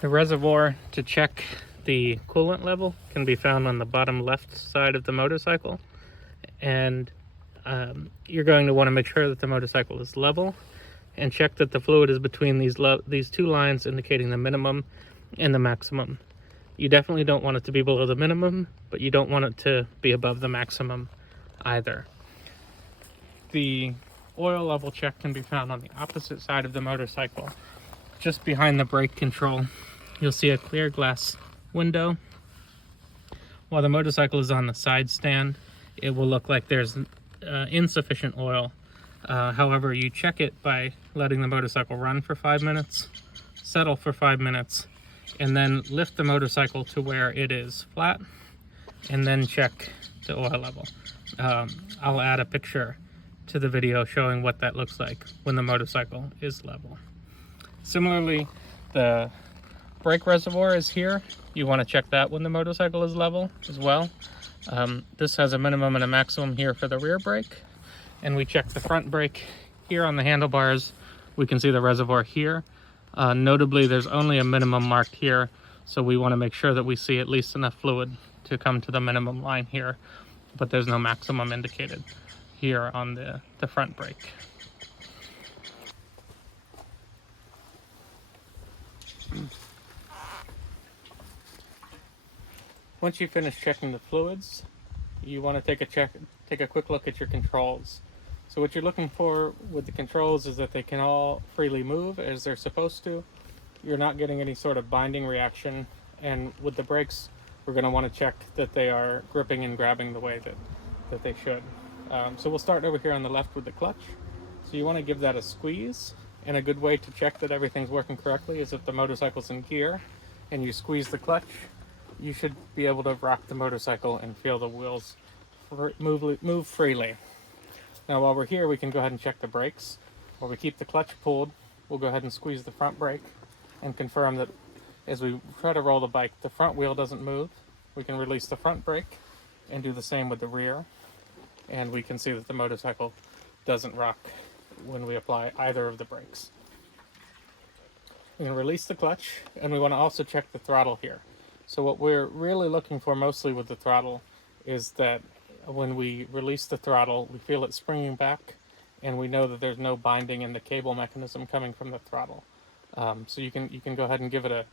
The reservoir to check the coolant level can be found on the bottom left side of the motorcycle, and you're going to want to make sure that the motorcycle is level and check that the fluid is between these two lines indicating the minimum and the maximum. You definitely don't want it to be below the minimum, but you don't want it to be above the maximum either. The oil level check can be found on the opposite side of the motorcycle, just behind the brake control. You'll see a clear glass window. While the motorcycle is on the side stand, it will look like there's insufficient oil. However, you check it by letting the motorcycle run for 5 minutes, settle for 5 minutes, and then lift the motorcycle to where it is flat, and then check the oil level. I'll add a picture to the video showing what that looks like when the motorcycle is level. Similarly, the brake reservoir is here. You want to check that when the motorcycle is level as well. This has a minimum and a maximum here for the rear brake, and we check the front brake here on the handlebars. We can see the reservoir here. Notably, there's only a minimum marked here, so we want to make sure that we see at least enough fluid to come to the minimum line here, but there's no maximum indicated here on the front brake. Once you finish checking the fluids, you want to take a quick look at your controls. So what you're looking for with the controls is that they can all freely move as they're supposed to. You're not getting any sort of binding reaction, and with the brakes, we're going to want to check that they are gripping and grabbing the way that they should. So we'll start over here on the left with the clutch. So you want to give that a squeeze, and a good way to check that everything's working correctly is if the motorcycle's in gear and you squeeze the clutch, you should be able to rock the motorcycle and feel the wheels move freely. Now while we're here, we can go ahead and check the brakes. While we keep the clutch pulled, we'll go ahead and squeeze the front brake and confirm that as we try to roll the bike, the front wheel doesn't move. We can release the front brake and do the same with the rear, and we can see that the motorcycle doesn't rock when we apply either of the brakes. We can release the clutch, and we want to also check the throttle here. So what we're really looking for mostly with the throttle is that when we release the throttle, we feel it springing back, and we know that there's no binding in the cable mechanism coming from the throttle. So you can go ahead and give it a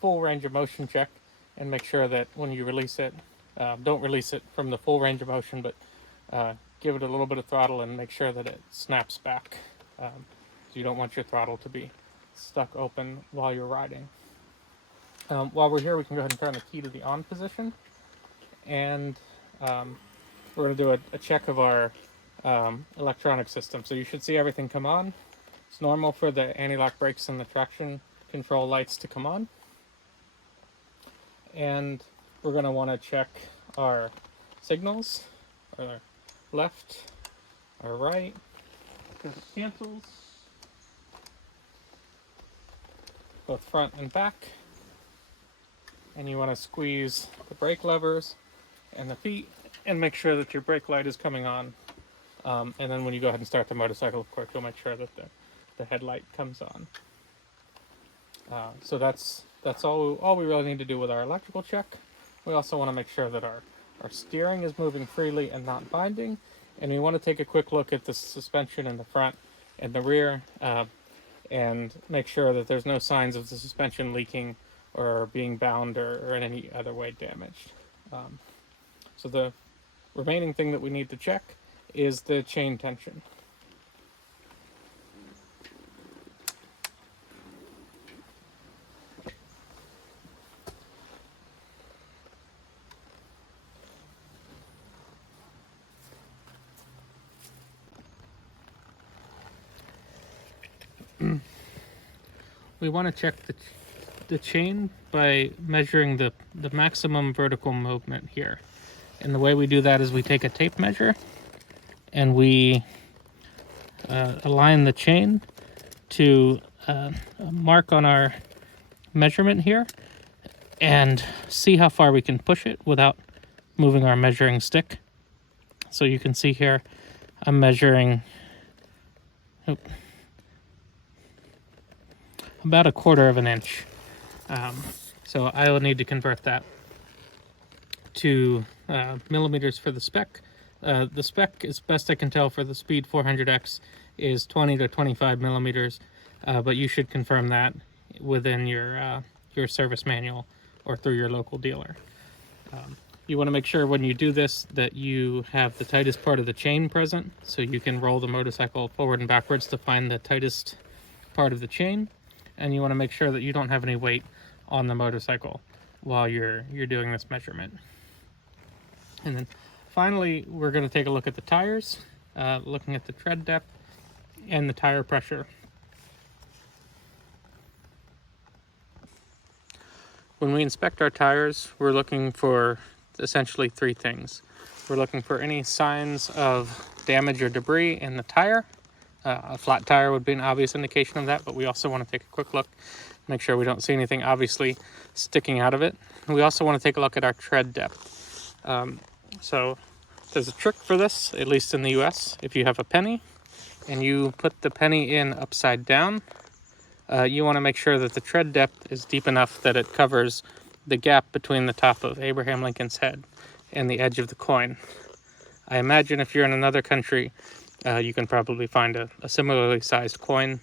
full range of motion check and make sure that when you release it, don't release it from the full range of motion, but give it a little bit of throttle and make sure that it snaps back. So you don't want your throttle to be stuck open while you're riding. While we're here, we can go ahead and turn the key to the on position, and we're going to do a check of our electronic system. So you should see everything come on. It's normal for the anti-lock brakes and the traction control lights to come on. And we're going to want to check our signals, our left, our right, because it cancels, both front and back. And you want to squeeze the brake levers and the feet and make sure that your brake light is coming on. And then when you go ahead and start the motorcycle, of course, you'll make sure that the headlight comes on. So that's all we really need to do with our electrical check. We also want to make sure that our steering is moving freely and not binding. And we want to take a quick look at the suspension in the front and the rear, and make sure that there's no signs of the suspension leaking or being bound or in any other way damaged. So the remaining thing that we need to check is the chain tension. We want to check the chain by measuring the maximum vertical movement here. And the way we do that is we take a tape measure and we align the chain to a mark on our measurement here and see how far we can push it without moving our measuring stick. So you can see here I'm measuring about 1/4 of an inch. So I will need to convert that to millimeters for the spec. The spec, as best I can tell, for the Speed 400X is 20 to 25 millimeters, but you should confirm that within your service manual or through your local dealer. You want to make sure when you do this that you have the tightest part of the chain present, so you can roll the motorcycle forward and backwards to find the tightest part of the chain, and you want to make sure that you don't have any weight on the motorcycle while you're doing this measurement. And then finally, we're going to take a look at the tires, looking at the tread depth and the tire pressure. When we inspect our tires, we're looking for essentially three things. We're looking for any signs of damage or debris in the tire. A flat tire would be an obvious indication of that, but we also want to take a quick look, make sure we don't see anything obviously sticking out of it. We also want to take a look at our tread depth. So there's a trick for this, at least in the US. If you have a penny and you put the penny in upside down, you want to make sure that the tread depth is deep enough that it covers the gap between the top of Abraham Lincoln's head and the edge of the coin. I imagine if you're in another country, you can probably find a similarly sized coin,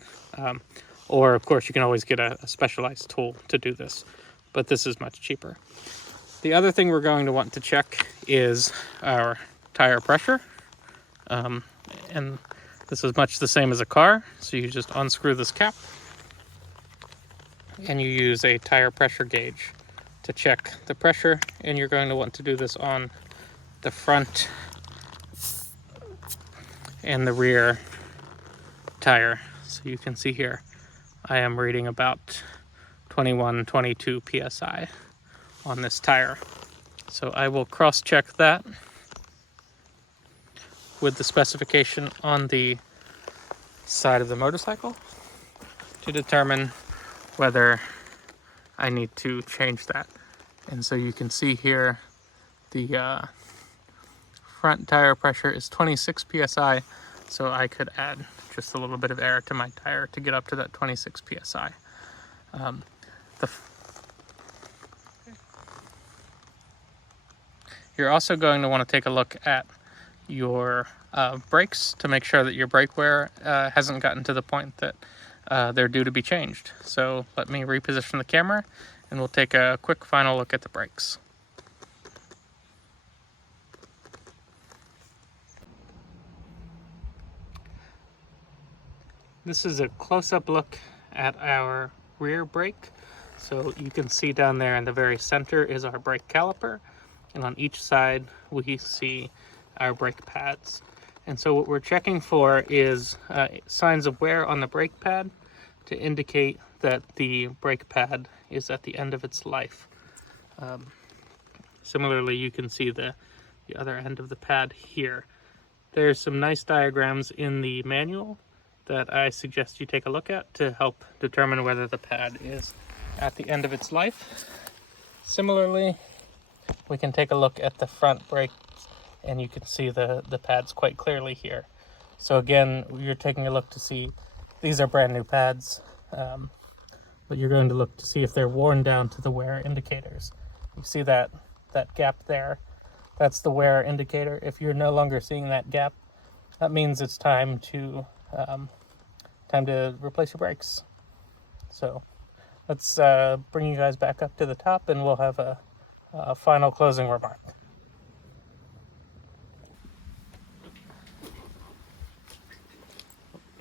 or of course you can always get a specialized tool to do this, but this is much cheaper. The other thing we're going to want to check is our tire pressure, and this is much the same as a car, so you just unscrew this cap and you use a tire pressure gauge to check the pressure, and you're going to want to do this on the front and the rear tire. So you can see here I am reading about 21, 22 psi on this tire. So I will cross-check that with the specification on the side of the motorcycle to determine whether I need to change that. And so you can see here the front tire pressure is 26 psi, so I could add just a little bit of air to my tire to get up to that 26 psi. You're also going to want to take a look at your brakes to make sure that your brake wear hasn't gotten to the point that they're due to be changed. So let me reposition the camera and we'll take a quick final look at the brakes. This is a close-up look at our rear brake. So you can see down there in the very center is our brake caliper, and on each side we see our brake pads. And so what we're checking for is signs of wear on the brake pad to indicate that the brake pad is at the end of its life. Similarly, you can see the other end of the pad here. There's some nice diagrams in the manual that I suggest you take a look at to help determine whether the pad is at the end of its life. Similarly, we can take a look at the front brake, and you can see the pads quite clearly here. So again, you're taking a look to see, these are brand new pads, but you're going to look to see if they're worn down to the wear indicators. You see that gap there? That's the wear indicator. If you're no longer seeing that gap, that means it's time to replace your brakes. So let's bring you guys back up to the top, and we'll have a final closing remark.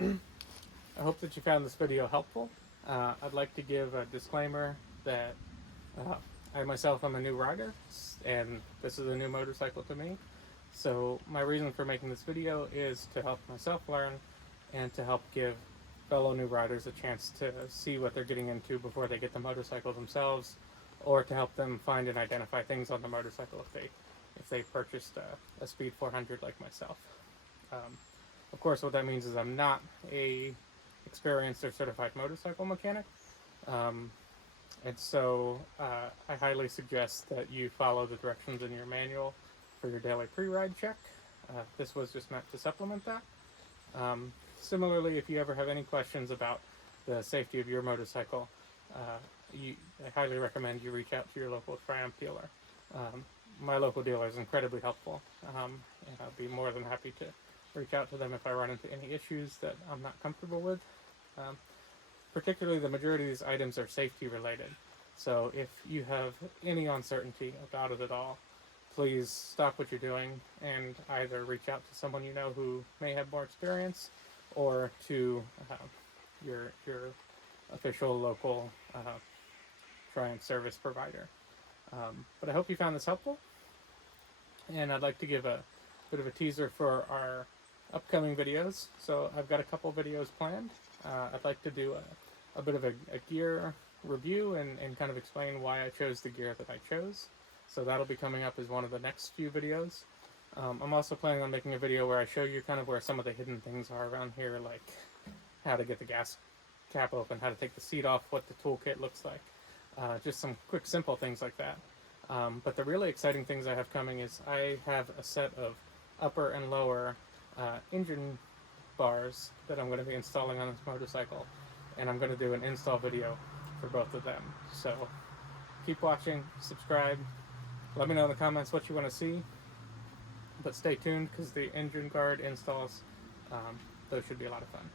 I hope that you found this video helpful. I'd like to give a disclaimer that I myself am a new rider, and this is a new motorcycle to me. So my reason for making this video is to help myself learn and to help give fellow new riders a chance to see what they're getting into before they get the motorcycle themselves, or to help them find and identify things on the motorcycle if they purchased a Speed 400 like myself. Of course, what that means is I'm not a experienced or certified motorcycle mechanic, and so I highly suggest that you follow the directions in your manual for your daily pre-ride check. This was just meant to supplement that. Similarly, if you ever have any questions about the safety of your motorcycle, I highly recommend you reach out to your local Triumph dealer. My local dealer is incredibly helpful, and I'll be more than happy to reach out to them if I run into any issues that I'm not comfortable with. Um, Particularly, the majority of these items are safety related. So if you have any uncertainty about it at all, please stop what you're doing and either reach out to someone you know who may have more experience, or to your official local Triumph service provider. But I hope you found this helpful, and I'd like to give a bit of a teaser for our upcoming videos. So I've got a couple videos planned. I'd like to do a bit of a gear review and kind of explain why I chose the gear that I chose. So that'll be coming up as one of the next few videos. I'm also planning on making a video where I show you kind of where some of the hidden things are around here, like how to get the gas cap open, how to take the seat off, what the toolkit looks like. Just some quick, simple things like that. But the really exciting things I have coming is I have a set of upper and lower engine bars that I'm going to be installing on this motorcycle, and I'm going to do an install video for both of them. So keep watching, subscribe, let me know in the comments what you want to see, but stay tuned because the engine guard installs, those should be a lot of fun.